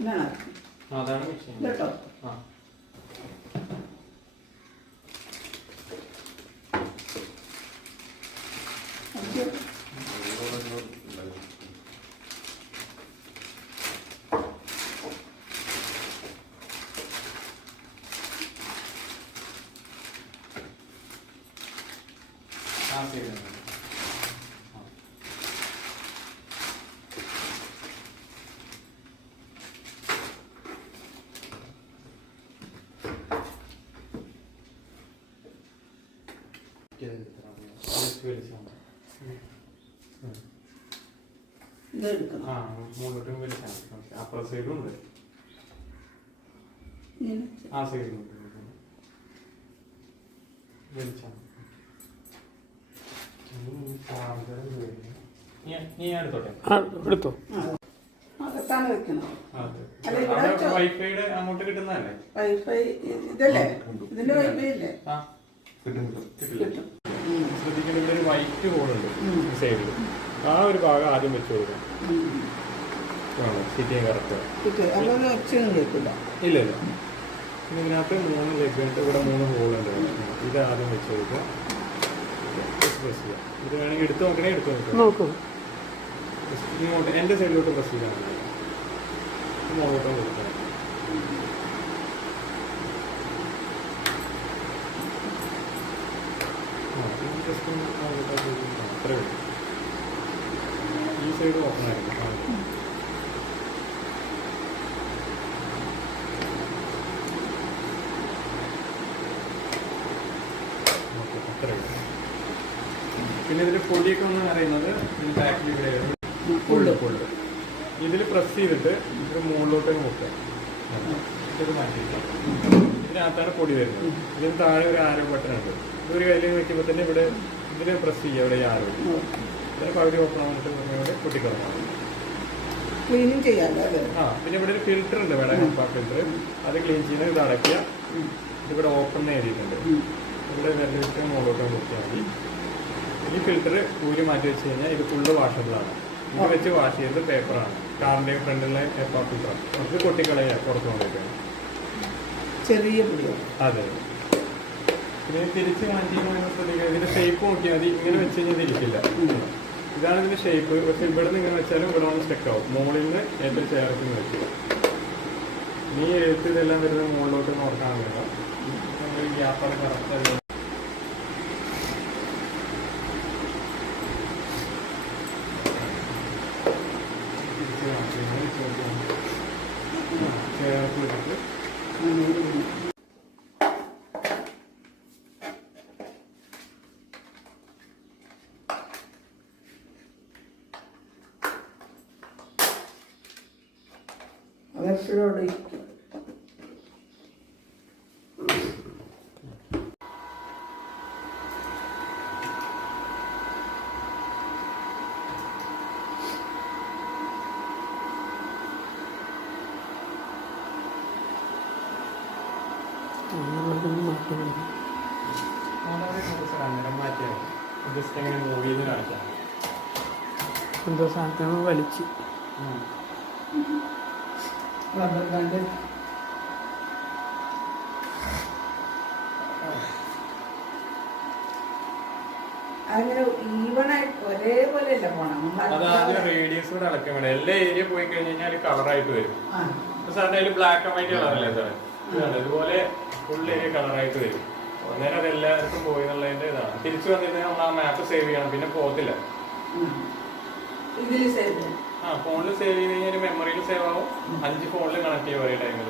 അതാണ് മെഷീൻ കേട്ടോ. ആ മുന്നോട്ടും വലിച്ചാൽ അപ്പുറ സൈഡും ഉണ്ട് ആ സൈഡും വലിച്ചാൽ എടുത്തോ. അകത്താണ് വെക്കണം. വൈഫൈയുടെ അങ്ങോട്ട് കിട്ടുന്നതല്ലേ? വൈഫൈ ഇതല്ലേ? ഇതിന്റെ വൈഫൈ ഇല്ലേ? കിട്ടും. ശ്രദ്ധിക്കേണ്ട ഇവിടെ ഒരു വൈറ്റ് ഹോളുണ്ട് സൈഡിൽ. ആ ഒരു ഭാഗം ആദ്യം വെച്ച് കൊടുക്കാം. സിറ്റിയും കറക്റ്റ് ഇല്ല ഇല്ല. പിന്നെ ഇതിനകത്ത് 3 ലെഗ് ഉണ്ട്. ഇവിടെ 3 ഹോളുണ്ട്. ഇത് ആദ്യം വെച്ച് കൊടുക്കുക. പ്രസ് ചെയ്യാം. ഇത് വേണമെങ്കിൽ എടുത്ത് നോക്കണേ എടുത്ത് നോക്കാം. ഇങ്ങോട്ട് എൻ്റെ സൈഡിലോട്ട് പ്രസ് ചെയ്താൽ മതി. മുകളിലോട്ടും കൊടുക്കണം. അത്രേ ഉള്ളൂ. ഈ സൈഡ് ഓപ്പൺ ആയിരിക്കും. അത്രേ ഉള്ളൂ. പിന്നെ ഇതിൽ പൊടിയൊക്കെ ഒന്ന് അറിയുന്നത് ബാക്കിൽ ഇവിടെ പൊള്ള് ഇതിൽ പ്രസ് ചെയ്തിട്ട് ഇത് മുകളിലോട്ട് നോക്കുക. ഇത് മാറ്റിയിട്ടാണ് ഇതിനകത്താണ് പൊടി വരുന്നത്. ഇതിന് താഴെ ഒരു ആരോ ബട്ടൺ ഉണ്ട്. ഇതൊരു കയ്യിൽ വെക്കുമ്പോൾ തന്നെ ഇവിടെ ഇതിൽ പ്രസ് ചെയ്യുക. ഇവിടെ ഈ ആരോ ഇതിന് പകുതി ഓപ്പൺ ആയിട്ട് ഇവിടെ പൊട്ടിക്കിറങ്ങാം. ക്ലീനിങ് ചെയ്യാമല്ലോ. പിന്നെ ഇവിടെ ഒരു ഫിൽറ്റർ ഉണ്ട്. വേണം ഫിൽറ്റർ. അത് ക്ലീൻ ചെയ്യുന്നത് ഇത് അടയ്ക്കുക. ഇതിവിടെ ഓപ്പൺ എഴുതിയിട്ടുണ്ട്. ഇവിടെ വെള്ളം മുകളിലോട്ട് നോക്കിയാൽ മതി. ഈ ഫിൽറ്റർ ഊരി മാറ്റി വെച്ച് കഴിഞ്ഞാൽ ഇത് ഫുള്ള് വാഷബിളാണ്. ഇത് വെച്ച് വാഷ് ചെയ്തത് പേപ്പറാണ്. കാറിൻ്റെയും ഫ്രണ്ടിലെ എപ്പാ ഫിൽറ്റർ. ഇത് കൊട്ടിക്കളയുക പുറത്ത് കൊണ്ടിരിക്കുകയാണ്. ചെറിയ പൊടിയോ? അതെ. പിന്നെ തിരിച്ച് മാറ്റി ശ്രദ്ധിക്കുക. ഇതിന്റെ ഷേപ്പ് നോക്കിയാൽ മതി. ഇങ്ങനെ വെച്ച് കഴിഞ്ഞാൽ തിരിക്കില്ല. ഇതാണ് ഇതിന്റെ ഷേപ്പ്. പക്ഷെ ഇവിടെ നിന്ന് ഇങ്ങനെ വെച്ചാലും ഇവിടെ വന്ന് സ്റ്റക്ക് ആവും. മുകളിൽ നിന്ന് ഏറ്റവും ചേർത്ത് വെക്കുക. നീ എഴുത്ത് ഇതെല്ലാം വരുന്നത് മുകളിലോട്ട് നോക്കാൻ വേണ്ട. ഗ്യാപ്പാണ് കറക്റ്റ്. അതെപ്പോഴോട് എന്തോ സാധനം വലിച്ച് അങ്ങനെ ഈവണായിട്ട് ഒരേപോലെയല്ല പോണം. അതാദ്യം റേഡിയസ് കൂടെ അടക്കാൻ വേണം. എല്ലാ ഏരിയ പോയി കഴിഞ്ഞാൽ കളറായിട്ട് വരും. സാറിന് അതിൽ ബ്ലാക്ക് ആൻഡ് വൈറ്റ് കളറല്ലേ സാറേ? അതുപോലെ ഫുൾ ഏരിയ കളറായിട്ട് വരും. അന്നേരം അത് എല്ലാവർക്കും പോയി എന്നുള്ളതിന്റെ ഇതാണ്. തിരിച്ചു വന്നിട്ട് നമ്മൾ ആ മാപ്പ് സേവ് ചെയ്യണം. പിന്നെ പോകത്തില്ല. ഫോണിൽ സേവ് ചെയ്ത് കഴിഞ്ഞാൽ മെമ്മറിയിൽ സേവ് ആവും. 5 ഫോണിൽ കണക്ട് ചെയ്യും ഒരേ ടൈമിൽ.